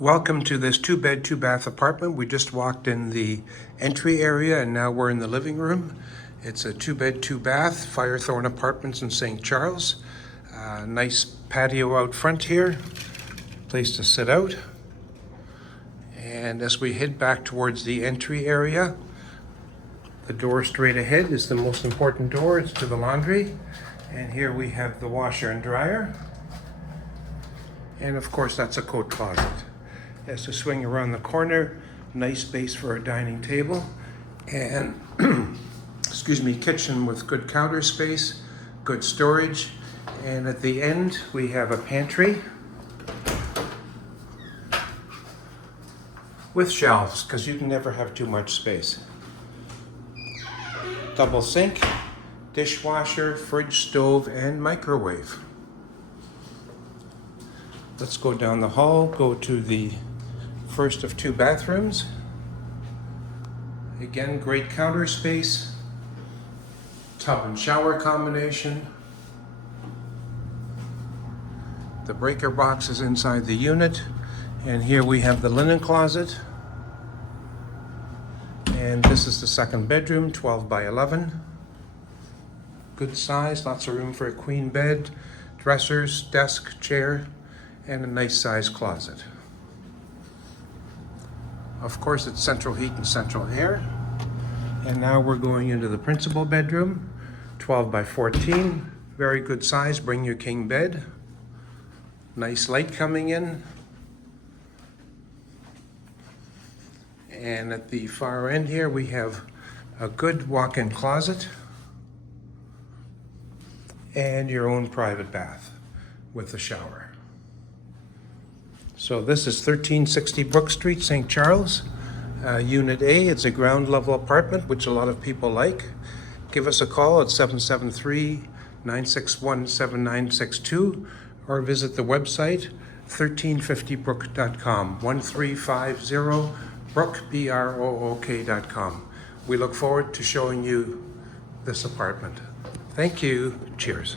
Welcome to this 2-bed, 2-bath apartment. We just walked in the entry area and now we're in the living room. It's a 2-bed, 2-bath, Firethorne Apartments in St. Charles. Nice patio out front here, place to sit out. And as we head back towards the entry area, the door straight ahead is the most important door. It's to the laundry. And here we have the washer and dryer. And of course, that's a coat closet. As to swing around the corner, nice space for a dining table. And, excuse me, kitchen with good counter space, good storage. And at the end, we have a pantry with shelves, because you can never have too much space. Double sink, dishwasher, fridge, stove, and microwave. Let's go down the hall, go to the first of 2 bathrooms. Again, great counter space, tub and shower combination. The breaker box is inside the unit, and here we have the linen closet. And this is the second bedroom, 12 by 11. Good size, lots of room for a queen bed, dressers, desk, chair, and a nice sized closet. Of course, it's central heat and central air. And now we're going into the principal bedroom, 12 by 14. Very good size, bring your king bed. Nice light coming in. And at the far end here, we have a good walk-in closet and your own private bath with a shower. So this is 1360 Brook Street, St. Charles. Unit A, it's a ground level apartment, which a lot of people like. Give us a call at 773-961-7962 or visit the website 1350brook.com, 1350 Brook, BROOK.com. We look forward to showing you this apartment. Thank you. Cheers.